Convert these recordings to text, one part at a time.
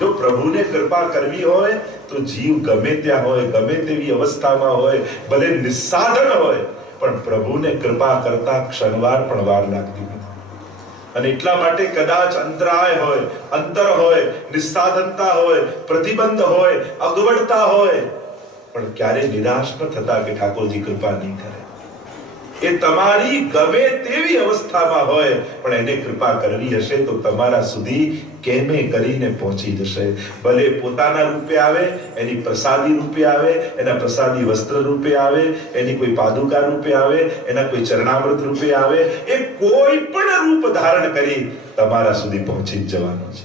જો પ્રભુને કૃપા કરવી હોય તો જીવ ગમે ત્યાં હોય, ગમે તેવી અવસ્થામાં હોય, ભલે નિસ્સાધન હોય, પણ પ્રભુને કૃપા કરતા ક્ષણવાર પણ વાર લાગતી નથી। અને એટલા માટે કદાચ અંતરાય હોય, અંતર હોય, નિસ્સાધનતા હોય, પ્રતિબંધ હોય, અગવડતા હોય, પણ ક્યારે નિરાશ ન થતા કે ઠાકોરજી કૃપા નહીં કરે। એ તમારી ગમે તેવી અવસ્થામાં હોય પણ એને કૃપા કરવી હશે તો તમારા સુધી કેમે કરીને પહોંચી જશે। ભલે પોતાના રૂપે આવે, એની પ્રસાદી રૂપે આવે, એના પ્રસાદી વસ્ત્ર રૂપે આવે, એની કોઈ પાદુકા રૂપે આવે, એના કોઈ ચરણામૃત રૂપે આવે, એ કોઈ પણ રૂપ ધારણ કરી તમારા સુધી પહોંચી જ જવાનો છે।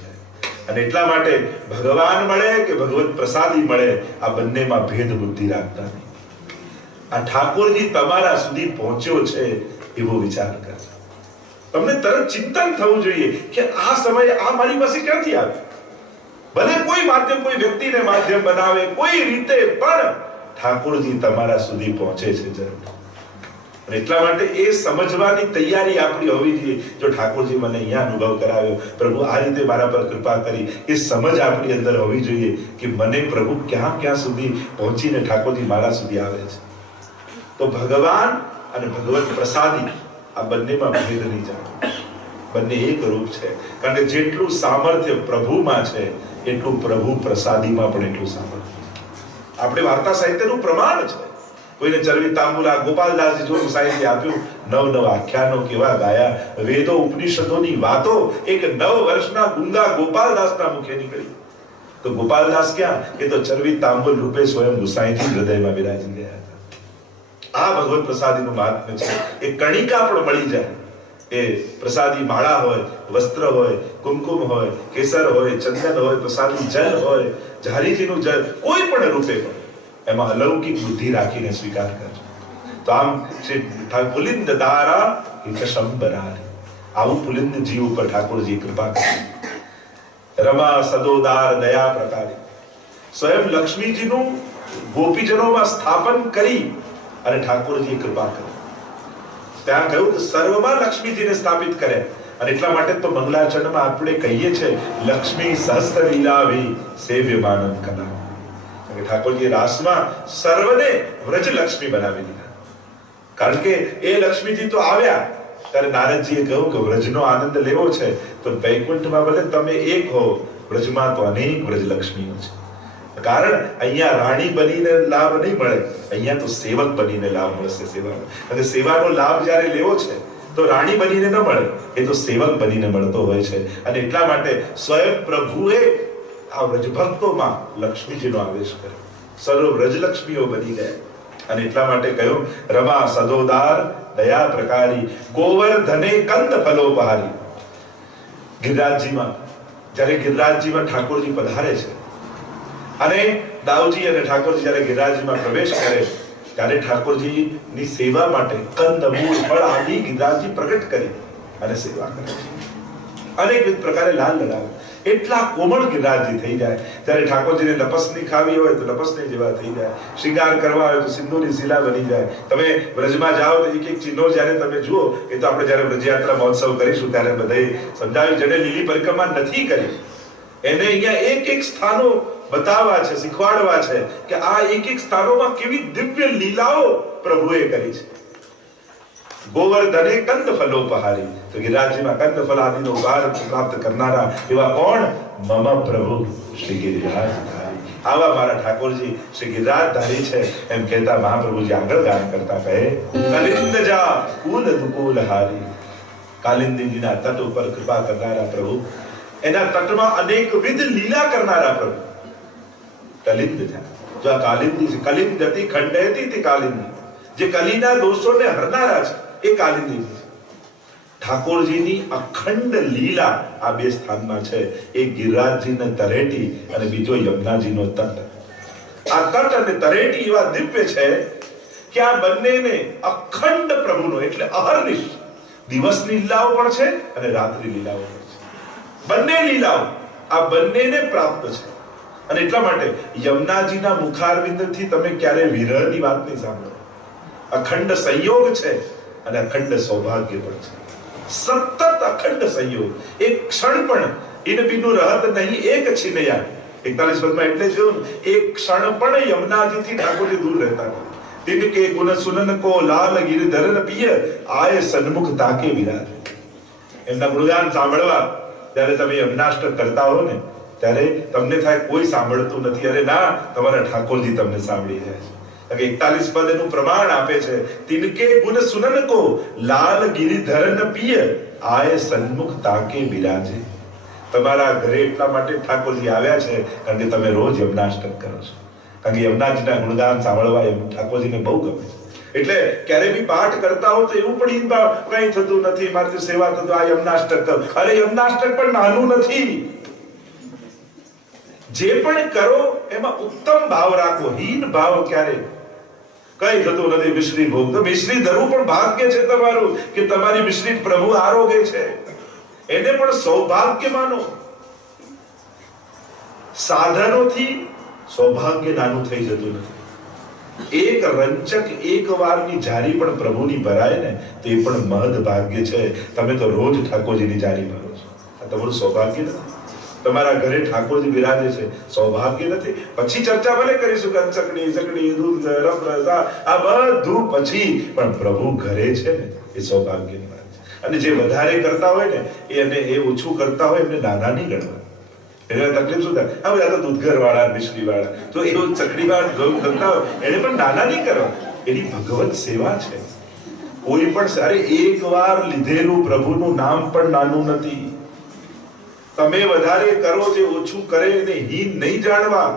અને એટલા માટે ભગવાન મળે કે ભગવત પ્રસાદી મળે, આ બંનેમાં ભેદ બુદ્ધિ રાખતા નહીં। આ ઠાકોરજી તમારા સુધી પહોંચ્યો છે એવો વિચાર કરજો। તમને તરત ચિંતન થવું જોઈએ કે આ સમય આ મારી પાસે ક્યાંથી આવ્યો। ભલે કોઈ માધ્યમ, કોઈ વ્યક્તિને માધ્યમ બનાવે, કોઈ રીતે, પણ ઠાકોરજી તમારા સુધી પહોંચે છે જરૂર। અને એટલા માટે એ સમજવાની તૈયારી આપણી હોવી જોઈએ। જો ઠાકોરજી મને અહીંયા અનુભવ કરાવ્યો, પ્રભુ આ રીતે મારા પર કૃપા કરી, એ સમજ આપણી અંદર હોવી જોઈએ કે મને પ્રભુ ક્યાં ક્યાં સુધી પહોંચીને ઠાકોરજી મારા સુધી આવે છે। તો ભગવાન અને ભગવત પ્રસાદી આ બંનેમાં ભેદ નહીં જાણો, બંને એક રૂપ છે। કારણ કે જેટલું સામર્થ્ય પ્રભુમાં છે એટલું પ્રભુ પ્રસાદીમાં પણ એટલું સામર્થ્ય છે। આપણે વાર્તા સાહિત્યનું પ્રમાણ છે। કોઈને ચરવી તાંબુલા ગોપાલદાસજી જો સાહિત્ય આપ્યું, નવ નવ આખ્યાનો કેવા ગાયા, વેદો ઉપનિષદોની વાતો એક 9 વર્ષના ગુંગા ગોપાલદાસના મુખે નીકળી। તો ગોપાલદાસ ક્યાં, એ તો ચરવી તાંબુલ રૂપે સ્વયં ગુસાઈજી હૃદયમાં વિરાજી ગયા હતા। આ ભગવત પ્રસાદીનું મહાત્મ્ય છે। એ કણિકા પણ મળી જાય, એ પ્રસાદી માળા હોય, વસ્ત્ર હોય, કુમકુમ હોય, કેસર હોય, ચંદન હોય, પ્રસાદી જલ હોય, ઝારીજીનું જલ, કોઈ પણ રૂપે પણ એમાં અલૌકિક બુદ્ધિ રાખીને સ્વીકાર કરજો। તો આમ શ્રી પુલિંદ દારા હિતશંબરારી, આવું પુલિંદ જીવ ઉપર ઠાકોરજી કૃપા કરી। રમા સદોદાર દયા પ્રકારી, સ્વયં લક્ષ્મીજીનું ગોપીજનોમાં સ્થાપન કરી અને ઠાકોરજીએ કૃપા કરી। ત્યાં કહ્યું કે સર્વમાં લક્ષ્મીજીને સ્થાપિત કરે। અને એટલા માટે તો મંગલાચરણમાં આપણે કહીએ છીએ લક્ષ્મી સહસ્ત્ર લીલાવી સેવ્યમાનમ કલા, કે ઠાકોરજી રાસમાં સર્વને વ્રજલક્ષ્મી બનાવી દીધા। કારણ કે એ લક્ષ્મીજી તો આવ્યા ત્યારે નારદજીએ કહ્યું કે વ્રજનો આનંદ લેવો છે તો વૈકુંઠમાં ભલે તમે એક હો, વ્રજમાં તો અનેક વ્રજલક્ષ્મીઓ છે। કારણ અહીંયા રાણી બનીને લાભ નહીં મળે, અહીંયા તો સેવક બનીને લાભ મળશે। સેવાનો અને સેવાનો લાભ જ્યારે લેવો છે તો રાણી બનીને ન મળે, એ તો સેવક બનીને મળતો હોય છે। અને એટલા માટે સ્વયં પ્રભુએ આ વ્રજભક્તોમાં લક્ષ્મીજીનો આવેશ કર્યો, સર્વ વ્રજલક્ષ્મીઓ બની ગયા। અને એટલા માટે કહ્યું રમા સદોદાર દયા પ્રકારી, ગોવર્ધને કંદ ફલોપહારી। ગિરિરાજજીમાં જ્યારે ગિરિરાજજીમાં ઠાકોરજી પધારે છે અને દાઉજી અને ઠાકોરજી જ્યારે ગિરિરાજમાં પ્રવેશ કરે ત્યારે ઠાકોરજીની સેવા માટે કંદ મૂળ ફળ આદિ ગિરિરાજજી પ્રગટ કરી અને સેવા કરે છે। અનેકવિધ પ્રકારે લાલ લડાવે, એટલા કોમળ ગિરિરાજજી થઈ જાય। ત્યારે ઠાકોરજીને લપસની ખાવી હોય તો લપસની જેવા થઈ જાય, શૃંગાર કરવા હોય તો સિંધુની શિલા બની જાય। તમે વ્રજમાં જાઓ તો એક એક ચિહ્નો જ્યારે તમે જુઓ, એ તો આપણે જ્યારે વ્રજયાત્રા મહોત્સવ કરીશું ત્યારે બધે સમજાવ્યું, જેને લીલી પરિક્રમા નથી કરી એને અહીંયા એક એક સ્થાનો બતાવવા છે, શીખવાડવા છે કે આ એક એક સ્થાનોમાં કેવી દિવ્ય લીલાઓ પ્રભુએ કરી છે। ગોવર્ધને કંદ ફલોપહારી, તો ગિરિરાજજીમાં કંદ ફલ આદિનો ઉપહાર પ્રાપ્ત કરનારા એવા કોણ? મમ પ્રભુ શ્રી ગિરિરાજધારી। આવા મારા ઠાકોરજી શ્રી ગિરિરાજધારી છે એમ કહેતા મહાપ્રભુજી આગળ ગાન કરતા કહે કલિંદ જા કુલ દુકુલ હારી। કાલિંદીજીના તટ ઉપર કૃપા કરનારા પ્રભુ, એના તટમાં અનેકવિધ લીલા કરનારા પ્રભુ કલિંદ છે। જો આ કાલિંદી છે, કલિંદ હતી ખંડયતી તે કાલિંદી, જે કલીના દોષોને હરનારા છે એ કાલિંદી છે। ઠાકોરજીની અખંડ લીલા આ બે સ્થાનમાં છે, એક ગિરિરાજજીનો તરેટી અને બીજો યમુનાજીનો તટ। આ તટ અને તરેટી એવા દિવ્ય છે કે આ બંનેને અખંડ પ્રભુનો એટલે અહર્નિશ દિવસની લીલાઓ પણ છે અને રાત્રિ લીલાઓ પણ છે। બંને લીલાઓ આ બંનેને પ્રાપ્ત છે। અને એટલા માટે યમુનાજીના મુખારવિંદથી તમે ક્યારે વિરહની વાત નહીં સાંભળો। અખંડ સંયોગ છે અને અખંડ સૌભાગ્ય પણ છે, સતત અખંડ સંયોગ। એક ક્ષણ પણ ઇન બિનુ રહત નહીં એક છિનયા. 41 પદમાં એટલે જ એક ક્ષણ પણ યમુનાજીથી ઠાકોરજી દૂર રહેતા નથી. तिनके गुण सुनन को लाल गिरधरन पिय आए सन्मुख ताके विराज. એમના ગુણગાન સાંભળવા જ્યારે તમે યમનાષ્ટક કરતા હો ને ત્યારે તમને થાય કોઈ સાંભળતું નથી. અરે ના, તમારા ઠાકોરજી તમને સાંભળી રહ્યા છે. 41 પદ એનું પ્રમાણ આપે છે. तिनके गुण सुनन को लाल गिरधरन पिय आए सन्मुખ ताके विराजे. તમારા ઘરે એટલા માટે ઠાકોરજી આવ્યા છે કારણ કે તમે રોજ યમનાષ્ટક કરો છો. કારણ કે યમુનાજીના ગુણગાન સાંભળવા એમ ઠાકોરજીને બહુ ગમે છે. એટલે ક્યારે બી પાઠ કરતા હો તો એવું પણ કઈ થતું નથી મારી સેવા થતું આ યમનાષ્ટક કરો. અરે યમનાષ્ટક પણ નાનું નથી. જે પણ કરો એમાં ઉત્તમ ભાવ રાખો. હીન ભાવ ક્યારે કઈ થતું નથી. મિશ્રી ભોગ તો મિશ્રી ધરવું પણ ભાગ્ય છે તમારું કે તમારી મિશ્રી પ્રભુ આરોગે છે. એને પણ સૌભાગ્ય માનો. સાધનોથી સૌભાગ્ય નાનું થઈ જતું નથી. એક રંચક એક વારની જારી પણ પ્રભુની ભરાય ને તે પણ મહદ ભાગ્ય છે. તમે તો રોજ ઠાકોરજીની જારી ભરો છો. આ તમારું સૌભાગ્ય નથી. તમારા ઘરે ઠાકોરજી બિરાજે છે, સૌભાગ્ય નથી. પછી ચર્ચા ભલે કરીશું કે ચકડી ચકડી દૂધ રમ રસ આ બધું પછી, પણ પ્રભુ ઘરે છે ને એ સૌભાગ્યની વાત છે. અને જે વધારે કરતા હોય ને એ ઓછું કરતા હોય એમને નાના નહીં ગણવા. એને તકલીફ શું થાય? આ બધા તો દૂધઘર વાળા મિશ્રી વાળા તો એવું ચકડી વાળા કરતા હોય એને પણ નાના નહીં કરવા. એની ભગવત સેવા છે. કોઈ પણ સારી એક વાર લીધેલું પ્રભુનું નામ પણ નાનું નથી. તમે વધારે કરો જે ઓછું કરે એને હીન નહીં જાણવા.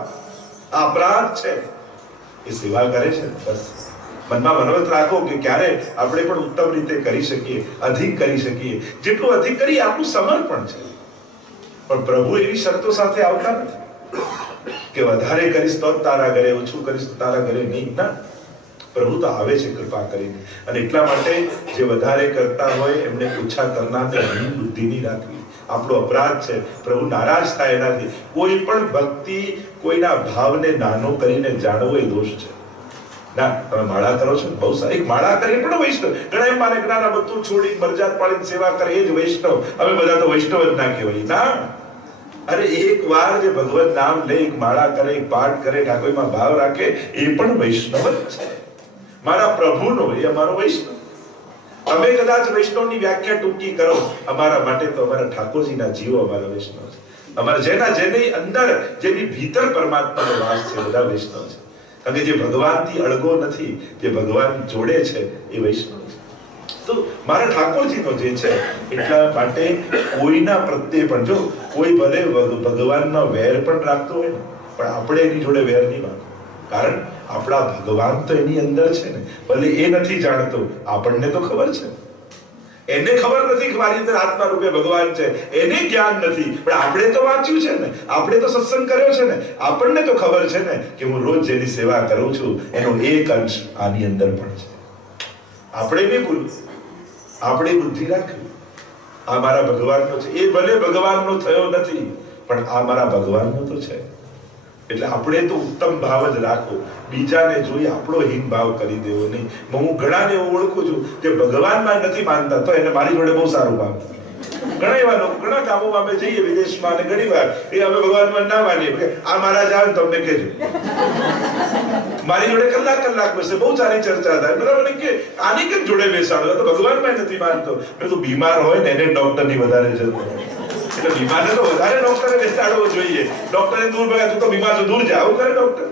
આ અપરાધ છે. એ સેવા કરે છે બસ મનમાં મનોવત રાખો કે ક્યારે આપણે પણ ઉત્તમ રીતે કરી શકીએ, અધિક કરી શકીએ. જેટલું અધિક કરીએ આપણું સમર્પણ છે. પણ પ્રભુ એવી શરતો સાથે આવતા નથી કે વધારે કરીશ તો તારા ઘરે, ઓછું કરીશ તો તારા ઘરે નહીં. ના, પ્રભુ તો આવે છે કૃપા કરીને. અને એટલા માટે જે વધારે કરતા હોય એમને ઓછા કરનારને ઘણી બુદ્ધિ નહીં રાખવી. આપણો અપરાધ છે. પ્રભુ નારાજ થાય એનાથી. કોઈ પણ ભક્તિ કોઈના ભાવને નાનો કરીને જાણવો એ દોષ છે. ના, તમે માળા કરો છો બહુ સારી માળા કરી પણ વૈષ્ણવ. ઘણા એમ માને કે ના બધું છોડી મરજાદ પાડીને સેવા કરે એ જ વૈષ્ણવ. અમે બધા તો વૈષ્ણવ જ ના કહેવાય. ના, અરે એક વાર જે ભગવત નામ લે, એક માળા કરે, એક પાઠ કરે, ઠાકોરમાં ભાવ રાખે એ પણ વૈષ્ણવ જ છે. મારા પ્રભુનો એ અમારો વૈષ્ણવ. અમે કદાચ વૈષ્ણવની વ્યાખ્યા ટૂંકી કરો, અમારા માટે તો અમારા ઠાકોરજીના જીવો અમારા વૈષ્ણવ છે. અમારા જેની અંદર જેની ભીતર પરમાત્માનો વાસ છે બધા વૈષ્ણવ છે. કારણ કે જે ભગવાનથી અળગો નથી, જે ભગવાન જોડે છે એ વૈષ્ણવ છે. તો મારા ઠાકોરજીનો જે છે એટલા માટે કોઈના પ્રત્યે પણ જો કોઈ ભલે ભગવાનનો વેર પણ રાખતો હોય ને પણ આપણે એની જોડે વેર નહીં રાખો. કારણ આપણા ભગવાન તો એની અંદર છે ને. ભલે એ નથી જાણતો, આપણને તો ખબર છે. એને ખબર નથી કે મારી અંદર આત્મા રૂપે ભગવાન છે, એને જ્ઞાન નથી. પણ આપણે તો વાંચ્યું છે ને, આપણે તો સત્સંગ કર્યો છે ને, આપણને તો ખબર છે ને કે હું રોજ જેની સેવા કરું છું એનો એક અંશ આની અંદર પણ છે. આપણે નહીં ભૂલવું, આપણે બુદ્ધિ રાખવી. આ મારા ભગવાનનો છે. એ ભલે ભગવાનનો થયો નથી પણ આ મારા ભગવાનનો તો છે. એટલે આપણે તો ઉત્તમ ભાવ જ રાખો. બીજાને જોઈ આપણો હીન ભાવ કરી દેવો નહીં. હું ઘણાને એવું ઓળખું છું કે ભગવાનમાં નથી માનતા તો એને મારી જોડે બહુ સારું ભાવ. ઘણા એવા લોકો ઘણા કામોમાં અમે જઈએ વિદેશમાં અને ઘણી વાર એ અમે ભગવાનમાં ના માનીએ. આ મહારાજ આવે તમને કહેજો, મારી જોડે કલાક બેસે, બહુ સારી ચર્ચા થાય. બરાબર કે આની કેમ જોડે બેસાડો? તો ભગવાનમાં નથી માનતો. મેં તો બીમાર હોય ને એને ડોક્ટરની વધારે જરૂર હોય. એટલે બીમારને તો વધારે ડોક્ટરે બેસાડવો જોઈએ. ડોક્ટરને દૂર ભાગે, તું તો બીમાર છો દૂર જા, આવું કરે ડોક્ટર?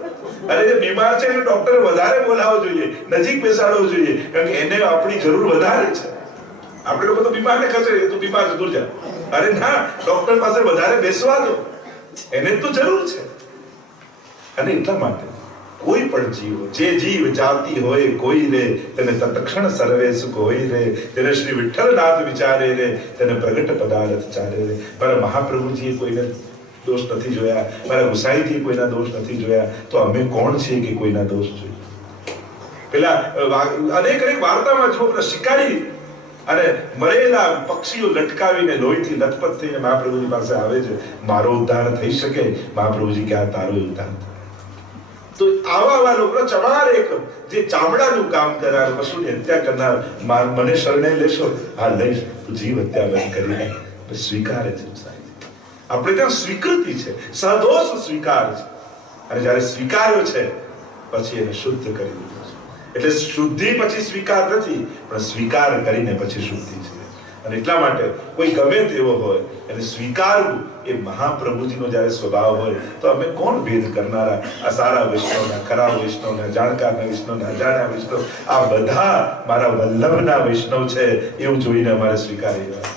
અરે જે બીમાર છે એને ડોક્ટરે વધારે બોલાવવો જોઈએ, નજીક બેસાડવો જોઈએ. કારણ કે એને આપણી જરૂર વધારે છે. આપણે લોકો તો બીમારને ખસે, તું બીમાર છે દૂર જા. અરે ના, ડોક્ટર પાસે વધારે બેસવા દો, એને તો જરૂર છે. અને એટલા માટે કોઈ પણ જીવ, જે જીવ જાતિ હોય કોઈ રે, તેને તત્ક્ષણ સર્વે સુખ હોય રે, તેને શ્રી વિઠ્ઠલનાથ વિચારે રે, તેને પ્રગટ પદાર્થ ચાલે રે. મારા મહાપ્રભુજીએ કોઈને દોષ નથી જોયા, મારા ગુસાઈજીએ કોઈના દોષ નથી જોયા, તો અમે કોણ છીએ કે કોઈના દોષ જોઈએ? પેલા અનેક વાર્તામાં જો પેલા શિકારી અને મરેલા પક્ષીઓ લટકાવીને લોહીથી લથપથ થઈને મહાપ્રભુજી પાસે આવે છે, મારો ઉદ્ધાર થઈ શકે? મહાપ્રભુજી કે આ તારો ઉદ્ધાર. તો આવા લોકો ચમાર એક જે ચામડાનું કામ કરનાર, પશુની હત્યા કરનાર, મને શરણે લેશો? હા લઈશ. તું જીવ હત્યા બંધ કરી સ્વીકારે છે. આપણે ત્યાં સ્વીકૃતિ છે, સદોષ સ્વીકાર છે, અને જ્યારે સ્વીકાર્યો છે પછી એને શુદ્ધ કરી દીધો છે. એટલે શુદ્ધિ પછી સ્વીકાર નથી, પણ સ્વીકાર કરીને પછી શુદ્ધિ છે. અને એટલા માટે કોઈ ગમે તેવો હોય એને સ્વીકારવું એ મહાપ્રભુજીનો જ્યારે સ્વભાવ હોય તો અમે કોણ ભેદ કરનારા? આ સારા વૈષ્ણવના, ખરાબ વૈષ્ણવના, જાણકારના વૈષ્ણવના, અજાણ્યા વૈષ્ણવ, આ બધા મારા વલ્લભના વૈષ્ણવ છે એવું જોઈને અમારે સ્વીકારી લેવા.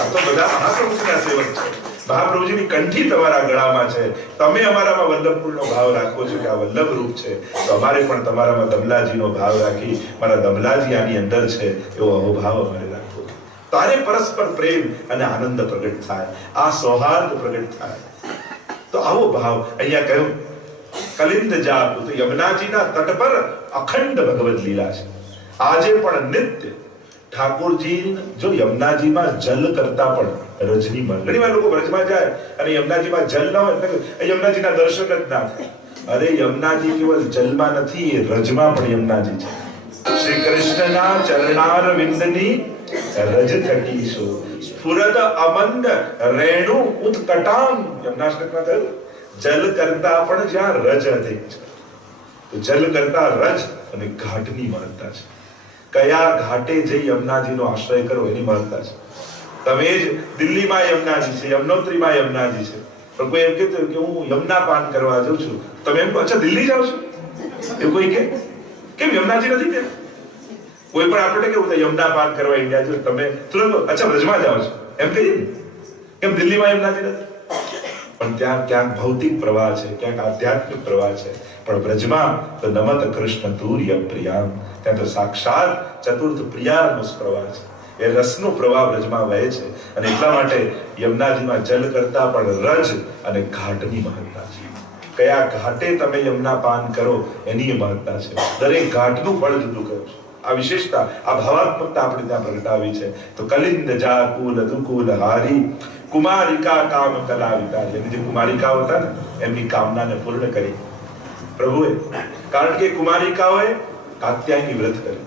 આ તો બધા મહાપ્રભુજીના સેવક છે, મહાપ્રભુજીની કંઠી તમારા ગળામાં છે. તમે અમારામાં વલ્લભપુરનો ભાવ રાખો છો કે આ વલ્લભ રૂપ છે, તો અમારે પણ તમારામાં દમલાજીનો ભાવ રાખી મારા દમલાજી આની અંદર છે એવો અહોભાવ અમારે રાખવો. તારે પરસ્પર પ્રેમ અને આનંદ પ્રગટ થાય, આ સૌહાર્દ પ્રગટ થાય. તો આવો ભાવ અહીંયા કહ્યું. કલિંદ જાપ, તો યમુનાજીના તટ પર અખંડ ભગવદ લીલા છે. આજે પણ નિત્ય ઠાકોરજી જો યમુનાજીમાં જલ કરતા પણ રજની મળે. ઘણી વાર લોકો વ્રજમાં જાય અને યમુનાજીમાં જલ ન હોય એટલે યમુનાજીના દર્શન જ ના થાય. અરે યમુનાજી કેવલ જલમાં નથી, એ રજમાં પણ યમુનાજી છે. શ્રી કૃષ્ણના ચરણાર વિંદની રજ થટીશો સ્ફુરદ અમંદ રેણુ ઉત્કટામ. યમુના શ્લોકમાં કહ્યું જલ કરતા પણ જ્યાં રજ અધિક છે, તો જલ કરતા રજ અને ઘાટની મહત્તા છે. કયા ઘાટે જઈ યમુનાજીનો આશ્રય કરો એની મહત્તા છે. તમે જ દિલ્હીમાં યમુનાજી છે, યમનોત્રીમાં યમુનાજી છે, પણ કોઈ એમ કહેતું કે હું યમુના પાન કરવા જાઉં છું, તમે એમ કહો અચ્છા દિલ્હી જાઓ છો? એવું કોઈ કે કેમ યમુનાજી નથી કે? કોઈ પણ આપણે કેવું થાય યમુના પાન કરવા ઇન્ડિયા જો, તમે તુરંત અચ્છા વ્રજમાં જાઓ છો એમ કહીએ ને, કેમ દિલ્હીમાં યમુનાજી નથી? પણ ત્યાં ક્યાંક ભૌતિક પ્રવાહ છે, ક્યાંક આધ્યાત્મિક પ્રવાહ છે, પણ વ્રજમાં તો નમત કૃષ્ણ તુર્ય પ્રિયામ, ત્યાં તો સાક્ષાત ચતુર્થ પ્રિયાનો પ્રવાહ છે. એ રસનો પ્રવાહ વ્રજમાં વહે છે. અને એટલા માટે યમુનાજીમાં જલ કરતા પણ રજ અને ઘાટની મહત્તા છે. કયા ઘાટે તમે યમુના પાન કરો એની મહત્તા છે. દરેક ઘાટનું ફળ જુદું કહ્યું છે. આ વિશેષતા, આ ભાવાત્મકતા આપણે ત્યાં પ્રગટાવી છે. તો કલિંદ જા કુલ દુકુલ હારી કુમારિકા કામ કલાવિતા. જે કુમારિકાઓ હતા ને એમની કામનાને પૂર્ણ કરી પ્રભુએ. કારણ કે કુમારિકાઓએ કાત્યાયની વ્રત કર્યું,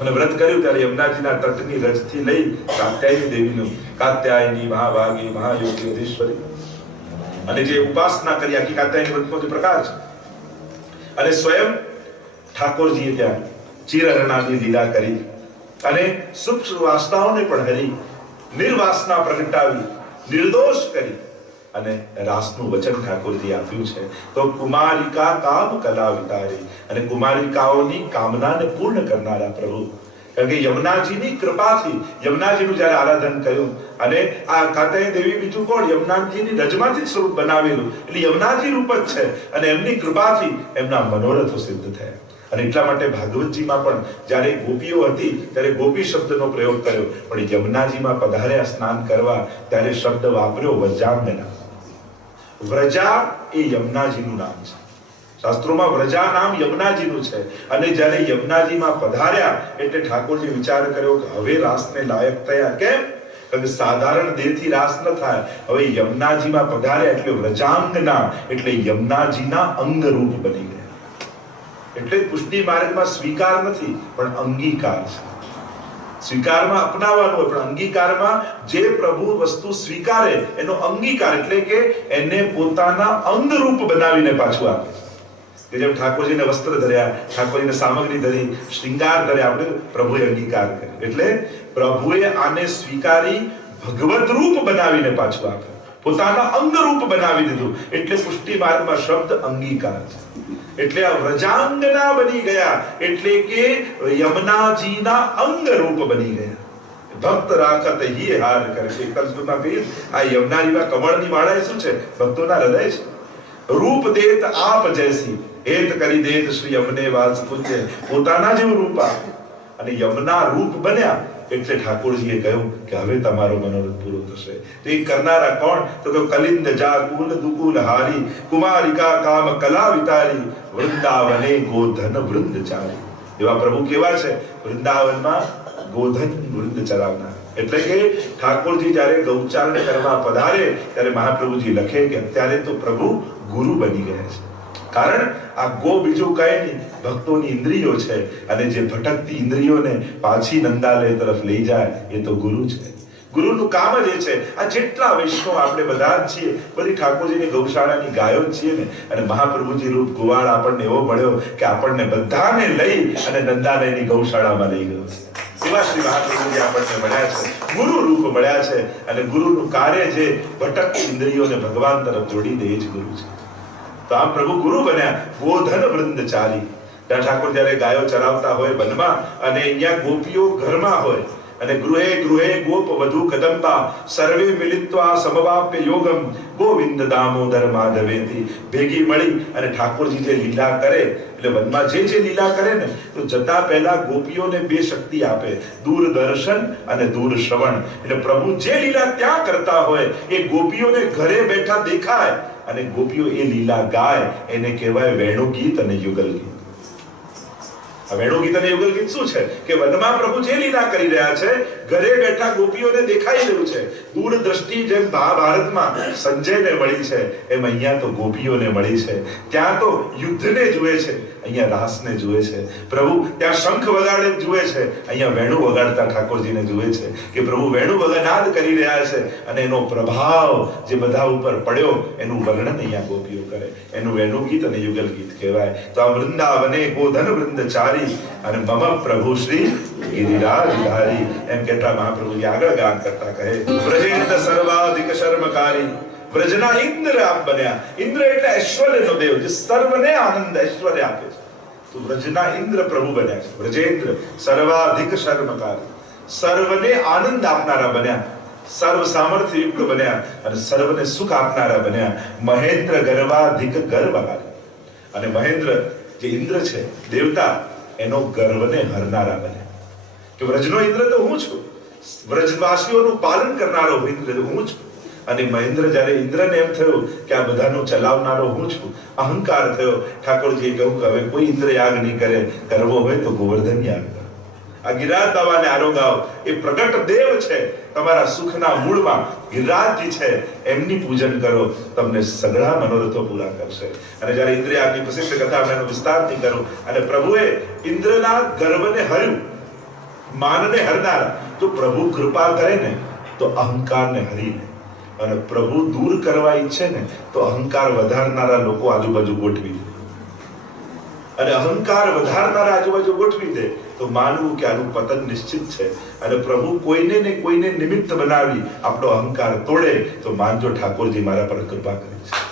અને વ્રત કર્યું ત્યારે યમુનાજીના તટની રજથી લઈ કાત્યાયની દેવીનું, કાત્યાયની મહાભાગી મહાયોગી અધીશ્વરી, અને જે ઉપાસના કરી આખી કાત્યાયની વ્રતનો જે પ્રકાર છે. અને સ્વયં ઠાકોરજીએ ત્યાં ચિરહરણાની લીલા કરી અને સૂક્ષ્મ વાસનાઓને પણ હરી, નિર્વાસના પ્રગટાવી, નિર્દોષ કરી અને રાસનું વચન ઠાકોરજી આપ્યું છે. તો કુમારિકા કામ કલા વિતારી, અને કુમારિકાઓની કામનાને પૂર્ણ કરનારા પ્રભુ. કારણ કે યમુનાજીની કૃપાથી યમુનાજીનું જ્યારે આરાધન કર્યું, અને આ કાત્યાયની દેવી બીજું કોણ? યમુનાજીની રજમાંથી જ સ્વરૂપ બનાવેલું, એટલે યમુનાજી રૂપ જ છે. અને એમની કૃપાથી એમના મનોરથો સિદ્ધ થયા. અને એટલા માટે ભાગવતજીમાં પણ જ્યારે ગોપીઓ હતી ત્યારે ગોપી શબ્દનો પ્રયોગ કર્યો, પણ યમુનાજીમાં પધાર્યા સ્નાન કરવા ત્યારે શબ્દ વાપર્યો વ્રજાંગના. વ્રજા એ યમુનાજીનું નામ છે. શાસ્ત્રોમાં વ્રજા નામ યમુનાજીનું છે. અને જ્યારે યમુનાજીમાં પધાર્યા એટલે ઠાકોરજી વિચાર કર્યો કે હવે રાસને લાયક થયા. કેમ? કારણ કે સાધારણ દેહથી રાસ ન થાય. હવે યમુનાજીમાં પધાર્યા એટલે વ્રજાંગના, એટલે યમુનાજીના અંગરૂપ બની ગયા. એટલે પુષ્ટિ માર્ગમાં સ્વીકાર નથી પણ અંગીકાર છે. સ્વીકારમાં અપનાવવાનું હોય, પણ અંગીકારમાં જે પ્રભુ વસ્તુ સ્વીકારે એનો અંગીકાર, એટલે કે એને પોતાના અંગરૂપ બનાવીને પાછું આપે છે. જેમ ઠાકોરજીને વસ્ત્ર ધર્યા, ઠાકોરજીને સામગ્રી ધરી, શ્રૃંગાર ધર્યા, આપણે પ્રભુએ અંગીકાર કર્યો. એટલે પ્રભુએ આને સ્વીકારી ભગવત રૂપ બનાવીને પાછું આપે, પોતાના અંગરૂપ બનાવી દીધું. એટલે પુષ્ટિ માર્ગમાં શબ્દ અંગીકાર છે. એટલે આ વ્રજાંગના બની ગયા, એટલે કે યમુનાજીના અંગ રૂપ બની ગયા. ભક્ત રાખત હી હાર કરે. એકલમાં કહી આ યમુનાજીના કમળની માળા એ શું છે? ભક્તોના હૃદય છે. રૂપ દેત આપ જૈસી હેત કરી દેત શ્રી યમને વાસ પૂજ્ય. પોતાના જેવું રૂપ આપે અને યમુના રૂપ બન્યા. એટલે ઠાકોરજીએ કહ્યું કે હવે તમારો મનોરથ પૂરો થશે. તો એ કરનારા કોણ? તો કે કલિંદ જા કુલ દુકુલ હારી કુમારિકા કામ કલા વિતારી વૃંદાવને ગોધન વૃંદ ચારી. એવા પ્રભુ કેવા છે? વૃંદાવનમાં ગોધન વૃંદ ચરાવનાર. એટલે કે ઠાકોરજી જ્યારે ગૌચારણ કરવા પધારે ત્યારે મહાપ્રભુજી લખે કે અત્યારે તો પ્રભુ ગુરુ બની ગયા છે. કારણ આ ગો બીજું કઈ નહીં, ભક્તોની ઇન્દ્રિયો છે. અને જે ભટકતી ઇન્દ્રિયોને પાછી નંદાલય તરફ લઈ જાય એ તો ગુરુ છે. ગુરુનું કામ જ એ છે. આ જેટલા વૈષ્ણવ આપણે બધા જ છીએ, બધી ઠાકોરજીની ગૌશાળાની ગાયો જ છીએ ને. અને મહાપ્રભુજી રૂપ ગોવાળ આપણને એવો મળ્યો કે આપણને બધાને લઈ અને નંદાલયની ગૌશાળામાં લઈ ગયો છે. એવા શ્રી મહાપ્રભુજી આપણને મળ્યા છે, ગુરુ રૂપ મળ્યા છે. અને ગુરુનું કાર્ય જે ભટકતી ઇન્દ્રિયોને ભગવાન તરફ જોડી દે એ જ ગુરુ છે. તો આમ પ્રભુ ગુરુ બન્યા. ગોધન વૃંદ ચારી, ઠાકોર જયારે ગાયો ચરાવતા હોય વનમાં અને અહીંયા ગોપીઓ ઘરમાં હોય અને ગૃહે ગૃહે ગોપ વધુ કદંબા સર્વે મિલિત્વા સમવાપ્ય યોગમ ગોવિંદ દામોદર માધવેથી ભેગી મળી અને ઠાકોરજી જે લીલા કરે, એટલે વનમાં જે લીલા કરે ને, તો જતા પહેલા ગોપીઓને બે શક્તિ આપે, દૂરદર્શન અને દૂર શ્રવણ. એટલે પ્રભુ જે લીલા ત્યાં કરતા હોય એ ગોપીઓને ઘરે બેઠા દેખાય અને ગોપીઓ એ લીલા ગાય. એને કહેવાય વેણુ ગીત અને યુગલ ગીત. વેણુ ગીત અને યુગલ ગીત શું છે કે વનમાં પ્રભુ જે લીલા કરી રહ્યા છે ઘરે બેઠા ગોપીઓને દેખાઈ રહ્યું છે. દૂર દ્રષ્ટિ જેમ મહાભારતમાં સંજયને મળી છે, એમ અહીંયા તો ગોપીઓને મળી છે. ત્યાં તો યુદ્ધને જુએ છે, અહીંયા રાસને જુએ છે. પ્રભુ ત્યાં શંખ વગાડે જુએ છે, અહીંયા વેણુ વગાડતા ઠાકોરજીને જુએ છે કે પ્રભુ વેણુ વગાડ કરી રહ્યા છે. અને એનો પ્રભાવ જે બધા ઉપર પડ્યો એનું વર્ણન અહીંયા ગોપીઓ કરે. એનું વેણુ ગીત અને યુગલ ગીત કહેવાય. તો આ વૃંદાવને ગોધન વૃંદચારી અને મમ પ્રભુ શ્રી ગિરિરાજધારી એમ કહેતા મહાપ્રભુજી આગળ ગાન કરતા કહે, વ્રજેન્દ્ર સર્વાધિક શર્મકારી, વ્રજના ઇન્દ્ર આપ બન્યા. ઇન્દ્ર એટલે ઐશ્વર્યનો દેવ, જે સર્વને આનંદ ઐશ્વર્ય આપે છે. તો વ્રજના ઇન્દ્ર પ્રભુ બન્યા છે. વ્રજેન્દ્ર સર્વાધિક શર્મકારી, સર્વને આનંદ આપનારા બન્યા, સર્વ સામર્થ્ય યુક્ત બન્યા અને સર્વને સુખ આપનારા બન્યા. મહેન્દ્ર ગર્વાધિક ગર્વહારી, અને મહેન્દ્ર જે ઇન્દ્ર છે દેવતા, એનો ગર્વને હરનારા બન્યા. કે વ્રજનો ઇન્દ્ર તો હું છું, વ્રજવાસીઓનું પાલન કરનારો ઇન્દ્ર હું છું. અને મહેન્દ્ર જ્યારે ઇન્દ્રને એમ થયું કે આ બધાનું ચલાવનારો હું છું, અહંકાર થયો. ઠાકોરજીએ કહ્યું કે હવે કોઈ ઇન્દ્ર યાગ નહીં કરે, કરવો હોય તો ગોવર્ધન યાગ કરો. આ ગિરિરાજ બાવાને આરોગાવ, એ પ્રગટ દેવ છે તમારા સુખના મૂળમાં, ગિરિરાજજી છે, એમની પૂજન કરો, તમને સઘળા મનોરથો પૂરા કરશે. અને જ્યારે ઇન્દ્ર યાગની પ્રસિદ્ધ કથા એનો વિસ્તારથી કરું, અને પ્રભુએ ઇન્દ્રના ગર્વને હર્યું, માનને હરનારા. તો પ્રભુ કૃપા કરે ને તો અહંકારને હરી લે, અને પ્રભુ દૂર કરવા ઈચ્છે ને તો અહંકાર વધારનારા લોકો આજુબાજુ ગોઠવી દે. અને અહંકાર વધારનારા આજુબાજુ ગોઠવી દે તો માનવું કે આનું પતન નિશ્ચિત છે. અને પ્રભુ કોઈને ને કોઈને નિમિત્ત બનાવી આપણો અહંકાર તોડે તો માનજો ઠાકોરજી મારા પર કૃપા કરી છે.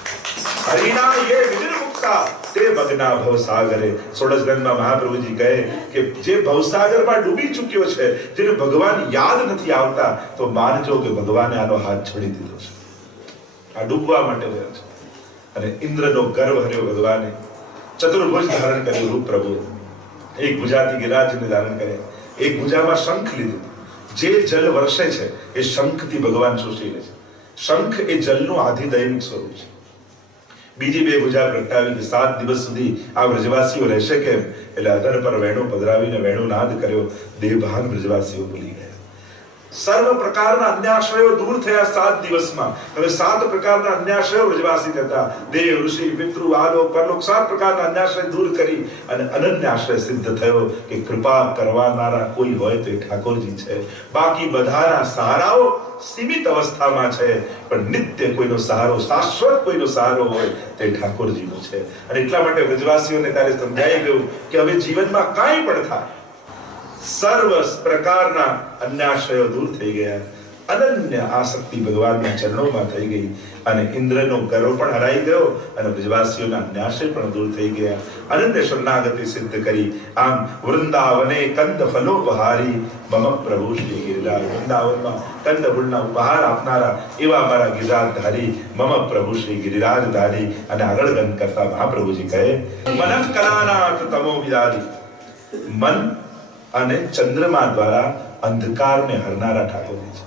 હરિના યે વિનિર્મુક્તા તે મગ્ના ભવસાગરે. સોળસગંજમાં મહાપ્રભુજી કહે કે જે ભવસાગરમાં ડૂબી ચૂક્યો છે, જેને ભગવાન યાદ નથી આવતા, તો માનજો કે ભગવાને આનો હાથ છોડી દીધો છે. આ ડૂબવા માટે થયો છે. અને ઇન્દ્રનો ગર્વ હર્યો ભગવાને. ચતુર્ભુજ ધારણ કર્યું રૂપ પ્રભુ. એક ભુજાથી ગિરિરાજને ધારણ કર્યા, એક ભુજામાં શંખ લીધું. જે જલ વર્ષે છે એ શંખથી ભગવાન શોષી લે છે. શંખ એ જલનું આધિદૈવિક સ્વરૂપ છે. બીજી બે ભુજા પ્રગટાવી કે 7 દિવસ સુધી આ વ્રજવાસીઓ રહેશે કેમ, એટલે અધર પર વેણુ પધરાવીને વેણુનાદ કર્યો. દેવભાન વ્રજવાસીઓ ભૂલી ગયા. સર્વ પ્રકારના અન્યાશ્રયો દૂર થયા 7 દિવસમાં. હવે 7 પ્રકારના અન્યાશ્રયો વ્રજવાસી હતા. દેવ, ઋષિ, પિતૃ, આલોક, પરલોક, 7 પ્રકારના અન્યાશ્રય દૂર કરી અને અનન્ય આશ્રય સિદ્ધ થયો કે કૃપા કરવાનારા કોઈ હોય તો એ ઠાકોરજી છે. બાકી બધાના સહારાઓ સીમિત અવસ્થામાં છે, પણ નિત્ય કોઈનો સહારો, શાશ્વત કોઈનો સહારો હોય તે ઠાકોરજીનો છે. અને એટલા માટે વ્રજવાસીઓને ત્યારે સમજાઈ ગયું કે હવે જીવનમાં કાંઈ પણ થાય, સર્વ પ્રકારના અન્યાશ્રયો દૂર થઈ ગયા. અનન્ય આસક્તિ ભગવાનના ચરણોમાં થઈ ગઈ અને ઇન્દ્રનો ગર્વ પણ હરાઈ ગયો અને વ્રજવાસીઓના અન્યાશ્રય પણ દૂર થઈ ગયા. અનન્ય શરણાગતિ સિદ્ધ કરી. આમ વૃંદાવને કંદ ફલોપહારી મમ પ્રભુ શ્રી ગિરિરાજ. વૃંદાવનમાં કંદ ફૂલના ઉપહાર આપનારા એવા અમારા ગિરિરાજધારી મમ પ્રભુ શ્રી ગિરિરાજધારી. અને આગળ ગન કરતા મહાપ્રભુજી કહે, મન કલાનાથ તમો વિદારી. મન અને ચંદ્રમા દ્વારા અંધકારને હરનારા ઠાકોરજી છે.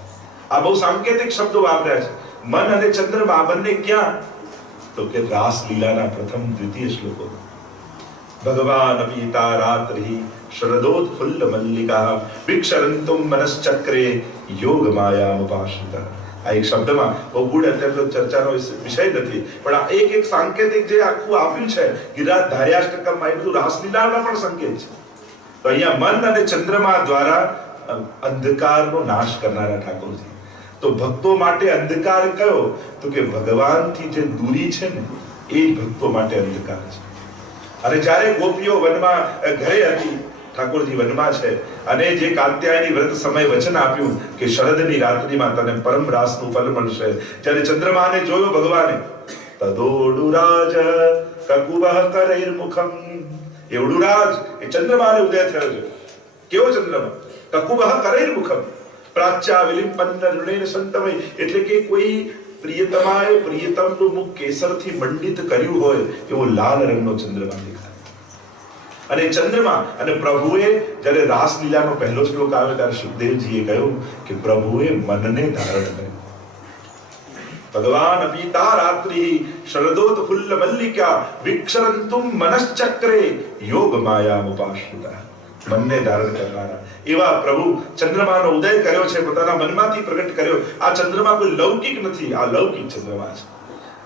આ બહુ સાંકેતિક શબ્દો વાપર્યા છે. મન અને ચંદ્રમા બંને ક્યાં, તો કે રાસ લીલાના પ્રથમ દ્વિતીય શ્લોકો. ભગવાન પીતા રાત્રિ શરદોત્ફુલ્લ મલ્લિકા વિક્ષરંતુમ મનશ્ચક્રે યોગ માયા ઉપાશ્રિતા. આ એક શબ્દમાં બહુ ગુડ અત્યારે ચર્ચાનો વિષય નથી, પણ આ એક સાંકેતિક જે આખું આપ્યું છે ગિરિરાજ ધાર્યાષ્ટકમમાં, એ બધું રાસલીલાના પણ સંકેત છે. તો અહીંયા મન અને ચંદ્રમા દ્વારા અંધકારનો નાશ કરનારા ઠાકોરજી. તો ભક્તો માટે અંધકાર કયો? તો કે ભગવાનથી જે દૂરી છે ને એ જ ભક્તો માટે અંધકાર છે. અને જ્યારે ગોપીઓ વનમાં ઘરે હતી, ઠાકોરજી વનમાં છે, અને જે કાત્યાયની વ્રત સમય વચન આપ્યું કે શરદની રાત્રિમાં તને પરમ રાસનું ફલ મળશે, જ્યારે ચંદ્રમાને જોયો ભગવાને, તદોડુરાજ કકુબહ કરૈર્મુખમ, એવડુરાજ એ ચંદ્રમાને ઉદય થયો છે. કેવો ચંદ્રમા? કકુબહ કરૈર્મુખમ પ્રાચ્યા વિલિમ્પન્ન ઋણેન સંતમય, એટલે કે કોઈ પ્રિયતમાએ પ્રિયતમનું મુખ કેસરથી મંડિત કર્યું હોય એવો લાલ રંગનો ચંદ્રમા દેખાય. અને ચંદ્રમા અને પ્રભુએ જ્યારે રાસલીલાનો પહેલો શ્લોક આવે ત્યારે સુખદેવજીએ કહ્યું કે પ્રભુએ મનને ધારણ કર્યું. ભગવાન પીતા રાત્રિ શરદોત ફુલ્લ મલ્લિકા વિક્ષરંતુમ મનશ્ચક્રે યોગ માયા ઉપાશ્રિતા, મનને ધારણ કરનારા એવા પ્રભુ ચંદ્રમાનો ઉદય કર્યો છે, પોતાના મનમાંથી પ્રગટ કર્યો. આ ચંદ્રમા કોઈ લૌકિક નથી, આ લૌકિક ચંદ્રમા છે.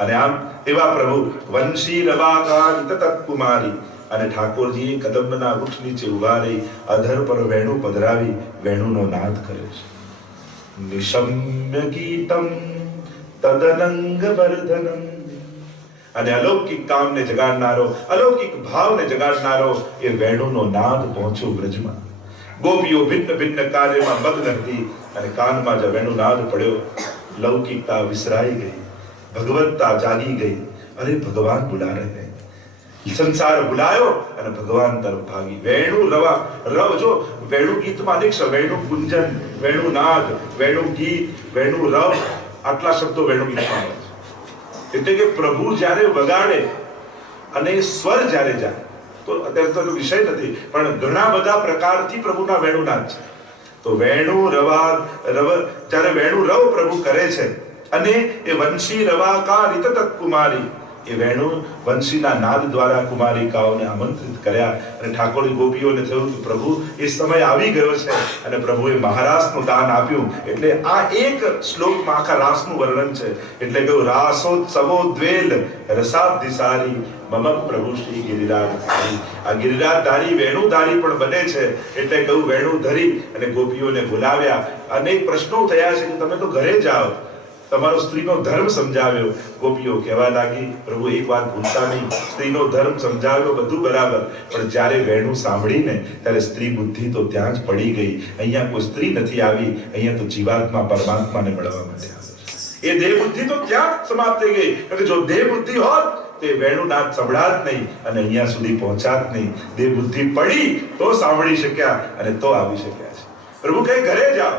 અને આમ એવા પ્રભુ વંશી રવાકાર તત્કુમારી, અને ઠાકોરજીએ કદંબના વૃક્ષ નીચે ઉભા રહી અધર પર વેણુ પધરાવી વેણુનો નાદ કર્યો છે. નિશમ્ય ગીતમ તદનંગ વર્ધનમ, અને અલૌકિક કામને જગાડનારો, અલૌકિક ભાવને જગાડનારો એ વેણુનો નાદ પહોંચ્યો બ્રજમાં. ગોપીઓ ભિન્ન ભિન્ન કાર્યમાં મગ્ન હતી, અને કાનમાં જે વેણુ નાદ પડ્યો, લૌકિકતા વિસરાઈ ગઈ, ભગવત્તા જાગી ગઈ. અરે ભગવાન બુલા રહે, સંસાર ભૂલાયો અને ભગવાન તરફ ભાગી. વેણુ રવ જો વેણુ ગીતમાં અનેક શબ્દ, વેણુ કુંજન, વેણુ નાદ, વેણુ ગીત, વેણુ રવ, આટલા શબ્દો વેણુ ગીતમાં આવે છે. એટલે કે પ્રભુ જ્યારે વગાડે અને સ્વર જ્યારે જાય, તો અત્યારે તો વિષય નથી, પણ ઘણા બધા પ્રકારથી પ્રભુના વેણુનાદ છે. તો વેણુ રવ જ્યારે વેણુ રવ પ્રભુ કરે છે, અને એ વંશી રવાકાર તત કુમારી, એ વેણુ વંશીના નાદ દ્વારા કુમારિકાઓને આમંત્રિત કર્યા. અને ઠાકોર ગોપીઓને થયું કે પ્રભુ એ સમય આવી ગયો છે, અને પ્રભુએ મહારાસનું દાન આપ્યું. એટલે આ એક શ્લોકમાં આખા રાસનું વર્ણન છે. એટલે કહ્યું રાસોત્સવો દ્વેલ રસાબ્દિસારી મમ પ્રભુ શ્રી ગિરિરાજધારી. આ ગિરિરાજધારી વેણુધારી પણ બને છે. એટલે કહ્યું વેણુ ધરી અને ગોપીઓને બોલાવ્યા. અનેક પ્રશ્નો થયા છે કે તમે તો ઘરે જાઓ, તમારો સ્ત્રીનો ધર્મ સમજાવ્યો. ગોપીઓ કહેવા લાગી પ્રભુ એક વાત ભૂલતા નહીં, સ્ત્રીનો ધર્મ સમજાવ્યો બધું બરાબર, પણ જ્યારે વેણુ સાંભળીને ત્યારે સ્ત્રી બુદ્ધિ તો ત્યાં જ પડી ગઈ. અહીંયા કોઈ સ્ત્રી નથી આવી, અહીંયા તો જીવાત્મા પરમાત્માને મળવા માટે આવે. એ દેહ બુદ્ધિ તો ત્યાં સમાપ્ત થઈ ગઈ. કારણ કે જો દેહ બુદ્ધિ હોત તે વેણુનાદ સંભળાત નહીં અને અહીંયા સુધી પહોંચાત નહીં. દેહ બુદ્ધિ પડી તો સાંભળી શક્યા અને તો આવી શક્યા છે. પ્રભુ કહે ઘરે જાઓ.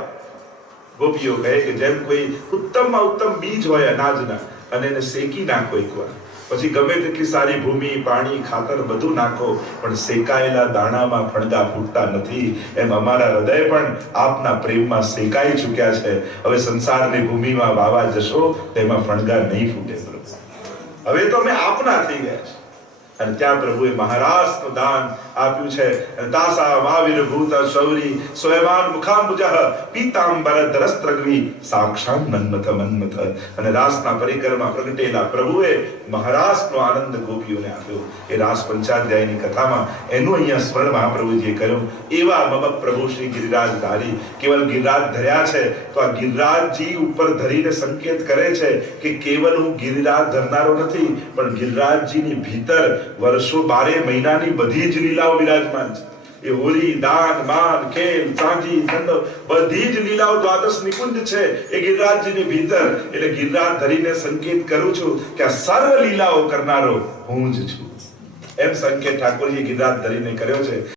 ગોપીઓ કહે કે જેમ કોઈ ઉત્તમમાં ઉત્તમ બીજ હોય અનાજના, અને એને શેકી નાખો એકવાર, પછી ગમે તેટલી સારી ભૂમિ, પાણી, ખાતર બધું નાખો, પણ શેકાયેલા દાણામાં ફણગા ફૂટતા નથી. એમ અમારા હૃદય પણ આપના પ્રેમમાં શેકાઈ ચૂક્યા છે. હવે સંસારની ભૂમિમાં વાવા જશો તેમાં ફણગા નહીં ફૂટે. હવે તો અમે આપના થઈ ગયા છે. અને ત્યાં પ્રભુએ મહારાસનું દાન આપ્યું છે. દાસા માવિર્ભૂત શૌરી સ્વયમાન મુખાંબુજઃ પીતાંબર ધરસ્ત્રગ્વી સાક્ષાત મન્મથ મન્મથ. અને રાસના પરિકરમાં પ્રગટેલા પ્રભુએ મહારાસનો આનંદ ગોપીઓને આપ્યો. એ રાસ પંચાધ્યાયની કથામાં એનું અહીંયા સ્મરણ મહાપ્રભુજીએ કર્યું. એવા મમ પ્રભુ શ્રી ગિરિરાજધારી, કેવલ ગિરિરાજ ધર્યા છે તો આ ગિરિરાજજી ઉપર ધરીને સંકેત કરે છે કે કેવલ હું ગિરિરાજ ધરનારો નથી, પણ ગિરિરાજજીની ભીતર વર્ષો 12 મહિનાની બધી જ લીલાઓ વિરાજમાન છે. એ હોલી, દાન, માન, ખેલ, સાંજી, ધંધો, બધી જ લીલાઓ દ્વાદશ નિકુંજ છે એ ગિરિરાજજીની ભીતર. એટલે ગિરિરાજ ધરીને સંકેત કરું છું કે આ સર્વ લીલાઓ કરનારો હું જ છું. એમ સંકેત ઠાકોરજીએ ગિરિરાજ ધરીને કર્યો છે.